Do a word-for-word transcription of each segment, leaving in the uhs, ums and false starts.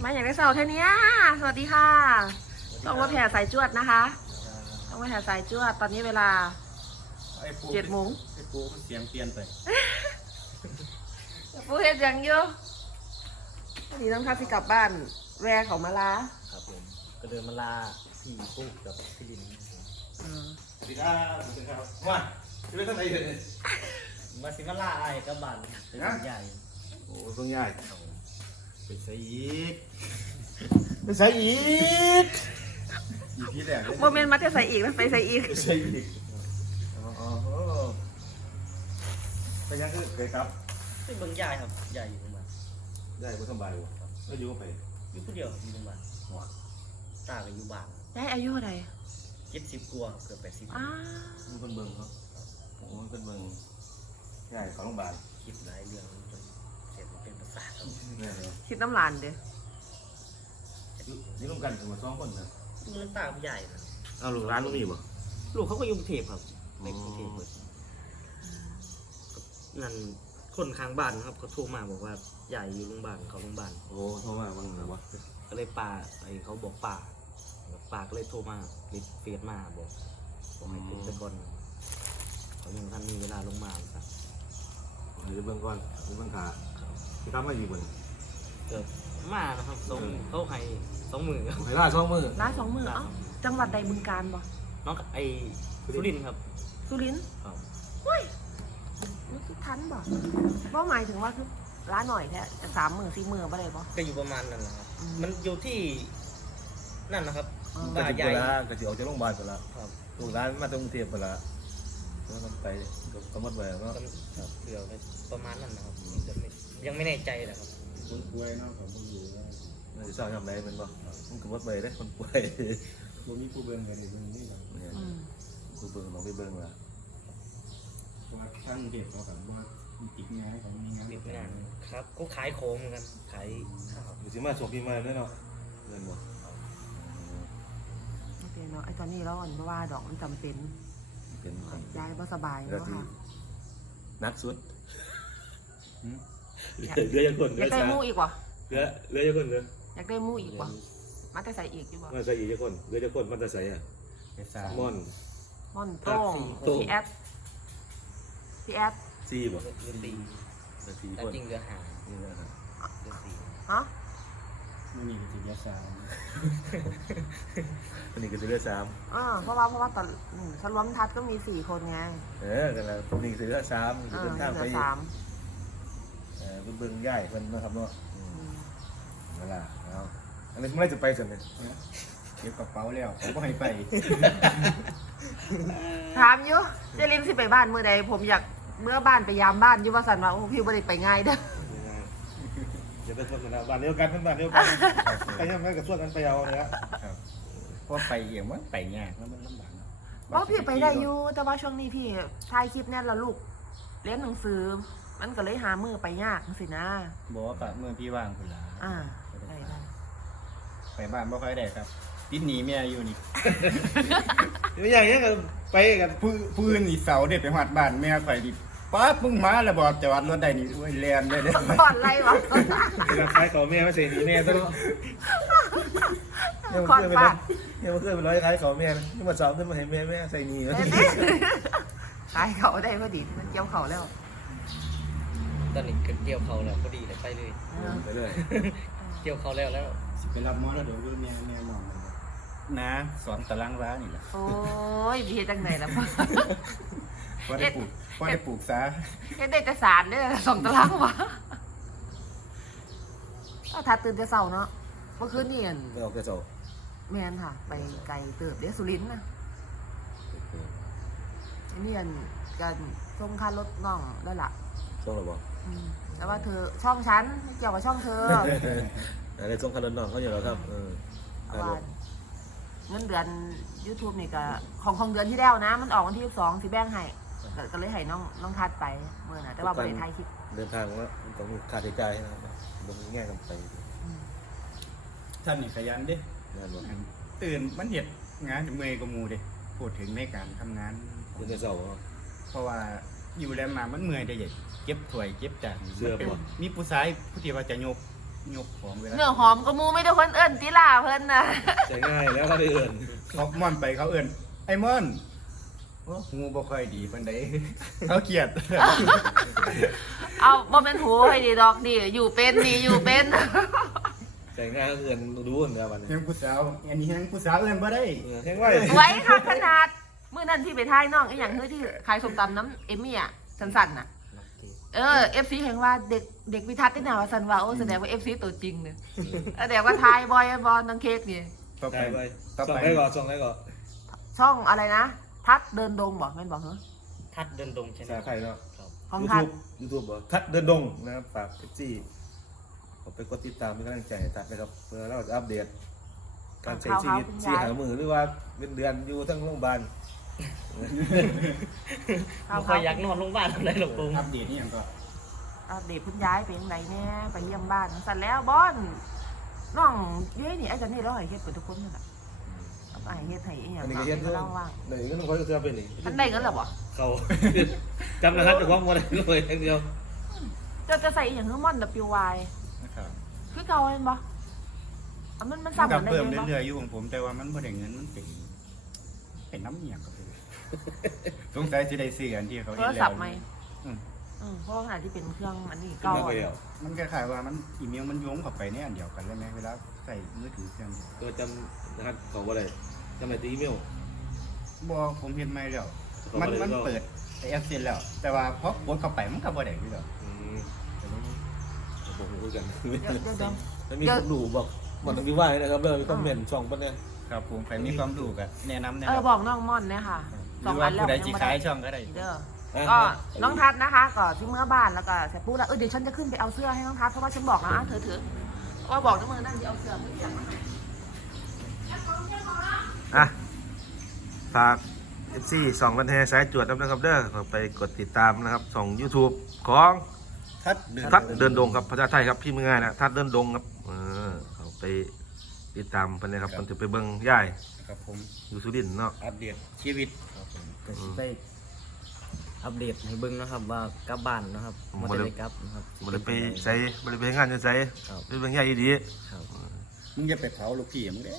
มาอย่างไรเสาร์เท่านี้สวัสดีค่ะต้องมาแผ่สายจวดนะคะต้องมาแผ่สายจวดตอนนี้เวลาเจ็ดโมงไอ้ปูเสียงเปลี่ยนไปปูเห็ดยังเยอะวันนี้ต้องทักสิกลับบ้านแวร์เขามาลาครับผมก็เดินมาลาพี่ปุ๊กกับพี่ลินสวัสดีครับสวัสดีครับว่าจะไปทางไหนเลยมาสิมาลาไอ้กับบ้านเป็นใหญ่โอ้ต้องใหญ่ไปใส่อีกไปใส่อีกอีกที่แรกโมเมนต์มาจะใส่อีกนะไปใส่อีกไปใส่อีกอ๋อเป็นยังคือเคยครับเป็นเบิ่งใหญ่ครับใหญ่อยู่ประมาณใหญ่ก็สบายวะแล้วอยู่ก็ไปอยู่คนเดียวครับอยู่ประมาณหัวตากับอยู่บ้านได้อายุเท่าไหร่เจ็ดสิบกว่าเกือบแปดสิบอ้ามันเป็นเบิ่งเขาโอ้มันเป็นเบิ่งใหญ่ของโรงพยาบาลคิดหลายเรื่องจนเสร็จเป็นประสาทคิดน้ำลานเด้นี่ร่วมกันสมมติสองคนนะมันตาใหญ่นะเอาลูกร้านตรงนี้บ่ลูกเขาก็อยู่กรุงเทพครับในกรุงเทพเลยนั่นคนข้างบ้านครับเขาโทรมาบอกว่าใหญ่อยู่โรงพยาบาลเขาโรงพยาบาลโอ้โทรมาบ้างนะวะก็เลยป่าไอ้เขาบอกป่าป่าก็เลยโทรมาลิเฟียดมาบอกบอกให้ขึ้นไปก่อนเขายังท่านมีเวลาลงมาครับหรือเบื้องก่อนหรือเบื้องขาที่ทำมาอยู่บนเกิดมานะครับสองเขาให้สองมือให้ล่าสองมือล่าสองมือเอ้าจังหวัดใดบึงกาฬบ่น้องไอ้สุรินทร์ครับสุรินทร์ครับเฮ้ยมันคือทันบ่บ่หมายถึงว่าคือร้านหน่อยแค่สามหมื่นสี่หมื่นบ่ได้บ่ก็อยู่ประมาณนั้นแหละครับมันอยู่ที่นั่นนะครับบ้านใหญ่ก็จะออกจากโรงพยาบาลไปแล้วครับลูกร้านมาจากกรุงเทพไปแล้วแล้วก็ไปก็มัดไว้ก็ครับเดี๋ยวประมาณนั้นนะครับยังไม่แน่ใจนะครับคนป่วยเนาะของคนอยู่น่าจะทราบทำไรมันบ่มันก็มัดไว้ได้คนป่วยบ่มีผู้เบิ่งกันนี่มันนี่ครับผู้เบิ่งเราไปเบิ่งว่าว่าช่างเด็กเขาแบบว่าติดงานเขามีงานติดงานครับก็ขายของเหมือนกันขายข้าวอยู่ที่มาส่งพี่มาด้วยเนาะเงินบ่โอเคเนาะไอ้ตอนนี้เราอ่อนเพราะว่าดอกมันจำเป็นเป็นย้ายบ่สบายเนาะค่ะนักสุดเรือยังคนอยากได้มู่อีกวะเรือเรือยังคนเรืออยากได้มู่อีกวะมาแต่ใส่อีกอยู่บ่มาใส่อีกยังคนเรือยังคนมาแต่ใส่อ่ะม่อนม่อนโต้งพี่แอดพี่แอดซีบ่เรือตีเรือตีคนจริงเรือหาเรือหาเรือตีฮะไม่มีก็จะเรือสามอันนี้ก็จะเรือสามอ่าเพราะว่าเพราะว่าตอนสรวมทัดก็มีสี่คนไงเออกันแล้วนี่คือเรือสามคือเป็นข้างไปเออเป็นเบื้องใหญ่เป็นนะครับเนาะเวลาแล้วอันนี้ไม่ได้จะไปสิเนี่ยเก็บกระเป๋าแล้วผมก็ให้ไปถามอยู่เจริญสิไปบ้านเมื่อใดผมอยากเมื่อบ้านไปยามบ้านยุวสันว่าโอ้พี่ไม่ได้ไปง่ายเด้ออย่าไปชวนกันนะบ้านเดียวกันเป็นบ้านเดียวกันไปยังไงกับชวนกันไปเอาเนี่ยเพราะไปเองมันไปง่ายแล้วมันลำบากว่าพี่ไปได้อยู่แต่ว่าช่วงนี้พี่ถ่ายคลิปเนี่ยละลูกเรียนหนังสือมันก็เลยหามือไปยากสินะบอกว่ากับมือพี่ว่างคุณล่ะอ่าได้ได้ไปบ้านไม่ค่อยได้ครับติดหนีเมียอยู่นี่ไม่อย่างเงี้ยก็ไปกับพื้นนี่เสาเนี่ยไปหัดบ้านแม่ไปดิป้าพึ่งมาแล้วบอกจอดรถได้นี่เรียนได้เลยก่อนไรวะเวลาขายของแม่ไม่ใส่หนีแม่ต้องก่อนป้าเนี่ยมันเคยเป็นร้อยขายของแม่นี่มาสอบขึ้นมาเห็นแม่แม่ใส่หนีแล้วขายเขาได้พอดีมันเกี่ยวเขาแล้วตอนนี้เกี่ยวเขาแล้วพอดีเลยไปเลยไปเลยเกี่ยวเขาแล้วแล้วไปรับมอแล้วเดี๋ยวแม่แม่มองนะสอนตารางร้านนี่แหละโอ้ยพี่จังไหนล่ะพ่อพอได้ปลูกพอได้ปลูกซะแค่ได้แต่สารเนี่ยสองตารางวะก็ทัดตื่นแต่เช้าเนาะเมื่อคืนนี่ไปออกแต่เช้าแมนค่ะไปไกลเติบเดสุรินทร์นะนี่อันกันส่งค่ารถน้องได้ละส่งหรือเปล่าแต่ว่าเธอช่องฉันไม่เกี่ยวกับช่องเธออะไรส่งค่ารถน้องเขาอยู่แล้วครับเออเงินเดือน ยูทูบ นี่ก็ของของเดือนที่แล้วนะมันออกวันที่ยี่สิบสองสิแบ่งให้ก็เลยให้น้องน้องทัดไปเมื่อน่ะแต่ว่าบริษัทไทยคิดเดินทางว่าต้องมีค่าใช้จ่ายนะครับลงแง่กันไปท่านนี่ขยันดิตื่นมันเหตุงานเมื่อยกับมูดิพูดถึงในการทำงานตื่นแต่เช้าเพราะว่าอยู่แล้วมามันเมื่อยได้ใหญ่เก็บถ้วยเก็บจานเสื้อป่ะมีผู้ชายผู้ที่ว่าจะยกยกของเวลาเนื้อหอมก็มูไม่ได้คนเอิ้นติล่าเพิ่นน่ะใจง่ายแล้วก็ได้เอื่นเขาม่อนไปเขาเอิ้นไอ้ม่อนโอ้งูบ่ค่อยดีปานใดเขาเกลียดเอาบ่แม่นหูให้ดีดอกดิอยู่เป็นนี่อยู่เป็นใจง่ายก็เอื่นรู้เหมือนกันวันนี้ยังผู้สาวอันนี้ยังผู้สาวเอิ้นบ่ได้เออแห้งไว้ไว้ค่ะขนาดมื้อนั้นที่ไปถ่ายน้องอีหยังคือที่ขายส้มตำน้ำเอมมี่อ่ะสั้นๆน่ะนักเก็ตเออ เอฟ ซี แห่งว่าเด็กเด็กวิทัศน์ที่ไหนว่าสันว่าโอ้แสดงว่า เอฟ ซี ตัวจริงเนี่ยแสดงว่าทายบอยบอลนังเค้กนี่ต่อไปได้ไปต่อส่งไปให้ก่อนส่งให้ก่อนช่องอะไรนะ ทัดเดินดงบอกแม่นบอกเหรอทัดเดินดงใช่ไหมสาไข่เนาะของยูทัทูดบยูทูบบอกทัดเดินดงนะครับฝากเอฟซีผมไปกดติดตามเป็นกำลังใจให้ทัดนะครับเพื่อเราจะอัปเดต การใช้ชีวิตสี่หามือหรือว่าเป็นเดือนอยู่ทั้งโรงพยาบาลไม่ค่อยอยากนอนโรงพยาบาลอะไรหรอกลุงอัปเดตนี่ยังก็อัปเดตคุณย้ายไปยังไงเนี่ยไปเยี่ยมบ้านสันแล้วบอนน้องเย้นี่ไอ้จันนี่เราให้เฮ็ดเปิดทุกคนนั่นแหละเอาไปให้เฮ็ดให้อีหยังอันนี้ก็เฮ็ดให้เรื่องเราว่างเดี๋ยวก็ต้องคอยเสื้อเป็นนี่มันได้เงินเหรอวะเขาจำนะครับแต่ว่าวันนี้เลยอย่างเดียวจะจะใส่อีหยังคือมอนดับปิววายนะครับคือเก่าเห็นบ่อ่ะมันมันมันซ้ำก็กันได้เพิ่มยังบ่เรื่อยๆอยู่ของผมแต่ว่ามันบ่ได้เงินมันเป็นเป็นน้ำเหี่ยงก็คือสงสัยสิได้ซื้ออันที่เขาโทเฮ็รดแล้วศัพท์ไหมอืมอืมเพราะว่าขนาดที่เป็นเครื่องอันนี้ก็เก่าไม่อะเอามันคล้ายๆว่ามันอีเมลมันโยงเข้าไปในอันเดียวกันเลยไหมเวลาใส่มือถือเครื่องเดียวตัวจำนะครับเขาว่าอะไรจำในตีอีเมลบ่ผมเห็นไม่แล้วเขามันว่าอะไรมันก็เปิดไอแอปเซนแล้ว แต่ว่าพอกดเข้าไปมันก็บ่ได้คือแล้วอืมผมคุยกันเดี๋ยวเดี๋ยวเดี๋ยวมันมีคนดูบอกมันต้องมีว่านะครับเลยมีคอมเมนต์ช่องปะเนี่ยครับผมใครมีความรู้ก็แนะนำนะเอคอรับบอกน้องม่อนเนี่ยค่ะหสรือ องอัว่านแล้วผู้ใดยังสิไม่ขาได้ยช่องก็ได้เด้อก็น้องทัศน์นะคะก็ที่เมื่อบ้านแล้วก็เสร็จปุ๊บแล้วเออเดี๋ยวฉันจะขึ้นไปเอาเสื้อให้น้องทัศน์เพราะว่าฉันบอกแล้วอ่ะเธอถือว่าบอกน้องมือนั่นจะเอาเสื้อไม่เกี่ยงมาให้อ่ะฝาก เอฟ ซี สองกันแท้สายจวดนะครับเด้อก็ไปกดติดตามนะครับส่อง YouTube ของทัดเดินทัดเดินดงครับภาษาไทยครับพี่มือง่ายนะทัดเดินดงครับเออเขาไปติดตามไปเลยครับมันจะไปเบิ่งย่ายครับผมอยู่สุรินทร์เนาะอัปเดตชีวิตครับผมก็สิได้อัปเดตให้เบิ่งนะครับว่ากลับบ้านนะครับบ่ได้กลับนะครับบ่ได้ไปใส่บ่ได้ไปงานจะใส่ครับไปเบิ่งย่ายดีครับมึงอย่าไปเผาลูกพี่มึงเด้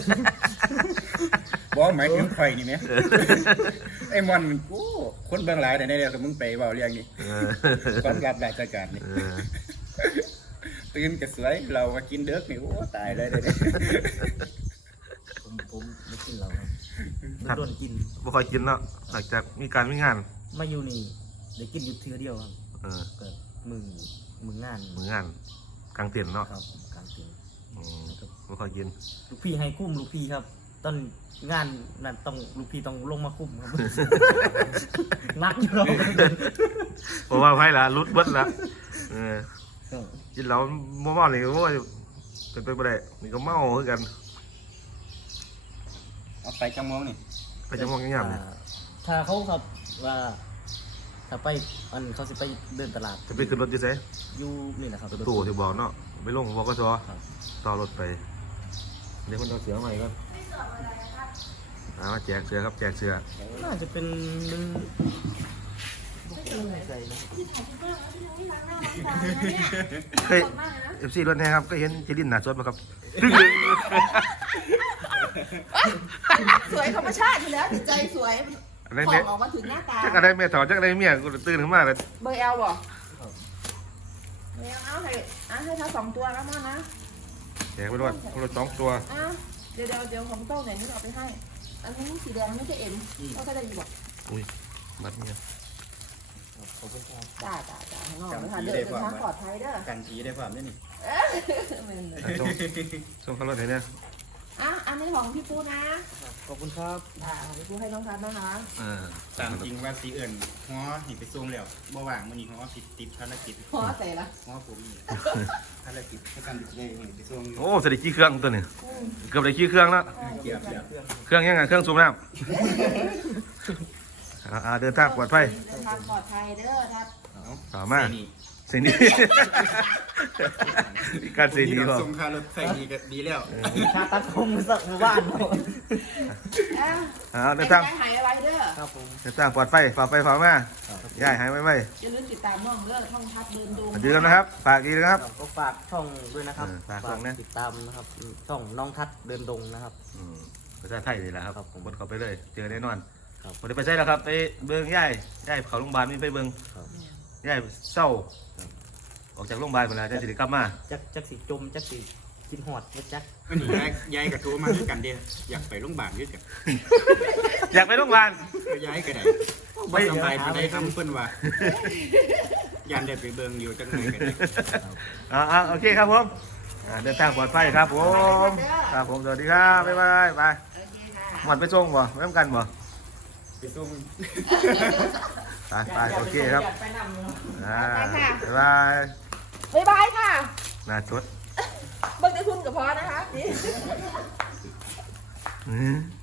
บ่หมายถึงใครนี่แหมไอ้มอนมันกูคนเบิ่งหลายแต่ในเรื่องมึงไปเว้าเรื่องนี้เออความลับราชการนี่เออตื่นก็สวยเรามากินเด็กนี่โอ้ตายเลยเด้ผมผมไม่กินเหล้าครับโดนกินบ่ค่อยกินเนาะหลังจากมีการมีงานมาอยู่นี่ได้กินอยู่เทื่อเดียวครับเออเกิดมือมืองานมืองานกลางเต็นท์เนาะครับกลางกินอืมบ่ค่อยกินลูกพี่ให้คุ้มลูกพี่ครับ ตอนงานนั้นต้องลูกพี่ต้องลงมาคุ้มครับ นักอยู่ครับเพราะว่าไผล่ะรุดเบิดละเออครับกินเหล้าบ่เมานี่ก็บ่เป็นไปบ่ได้นี่ก็เมาคือกันเอาไปจังมองนี่ไปจังหวัดยามนี่อ่าถ้าเขาครับว่า ถ้าไปอันเขาสิไปเดินตลาดจะไปขึ้นรถอยู่ไสอยู่นี่แหละครับตู้ที่บอกเนาะไปลงบกสครับต่อรถไปเดี๋ยวคนเอาเสือใหม่ก่อนเอามาแจกเสือครับแจกเสือน่าจะเป็นมือใจนะเคยเอฟซีรถแห่ครับก็เห็นจิรินหนาสดมาครับสวยธรรมชาติอยู่แล้วจิตใจสวยอะไรขอเมียงออกมาถึงหน้าตาจักอะไรเมียถอดจักอะไรเมียกูตื่นขึ้นมาเลยเบอร์เอลบ่เบอร์เอลเอาให้เอาให้ทั้งสองตัวแล้วมั้งนะแจกไปด้วยคนละสองตัวอ่ะเดี๋ยวเดี๋ยวเดี๋ยวของโต้ไหนนี่เอาไปให้ อันนี้สีแดงไม่ใช่เอ็มก็จะได้อยู่บ่อุ้ยมัดเนี่ยขอบคุณครับจ้าจ้าจ้าน้องไปทานเดินเดินทางปลอดภัยเด้อกันผีได้ความได้นี่ไม่เป็นไรอ่ะส่งส่งเข้ารถไหนเนี่ยอ่ะอันนี้ของพี่ปูนะขอบคุณครับอ่าของพี่ปูให้น้องทัศน์นะคะอ่าตามจริงว่าสีเอิญฮอนี่ไปส่งแล้วบ่ว่างมื้อนี้ฮอผิดติดภารกิจพอใส่ละฮอผมนี่ภารกิจประกันได้ไปส่งโอ้เสด็จขี้เครื่องตัวนี้เกือบได้ขี้เครื่องแล้วเกียบแล้วเครื่องยังไงเครื่องสูบน้ำอ่าอ่าเดินทางปลอดภัยเดินทางปลอดภัยเด้อทัศน์เอาสามารถใส่นี่เสียงดี การเสียงดีเราก่อนส่งค่ารถไฟดีก็ดีแล้วชาตัดผมสักหมู่บ้านเนาะเอาเดิไม่นได้ทางหายอะไรเด้อครับผมเดินทางปลอดภัยฝากไปฝากมาย่ายหายไว้ไว้อย่าลืมติดตามน้องเด้อท่องทัดเดินดงสวัสดีครับนะครับฝากดีนะครับก็ฝากช่องด้วยนะครับเออฝากช่องนะติดตามนะครับช่องน้องทัดเดินดงนะครับอืมภาษาไทยนี่แหละครับครับผมกดเข้าไปเลยเจอแน่นอนครับวันนี้ไปใช่แล้วครับไปเบิ้งย่ายย่ายเขาโรงพยาบาลไม่ไปเบิ้งครับย่ายเศร้าครับออกจากโรงพยาบาลเวลาจะสิได้กลับมาจักจักสีจมจักสีกินหอดจักจักวันนี้ยายยายกับโทรมาด้วยกันเดียวอยากไปโรงพยาบาลด้วยกันอยากไปโรงพยาบาลก็ย้ายก็ได้ไม่สบายไปได้ทำเพิ่นว่ายันได้ไปเบิ่งอยู่จังไหนกันอ่าอ่าโอเคครับผมอ่าเดินทางปลอดภัยครับผมครับผมสวัสดีครับบ๊ายบายไปโอเคค่ะหมดไปส่งบ่ไม่ต้องกันบ่ไปส่งไปไปโอเคครับไปนำเนาะอ่าบ๊ายบายบ๊ายบายค่ะน่าชดเบิ่งได้คุณกับพอนะคะนี่อืม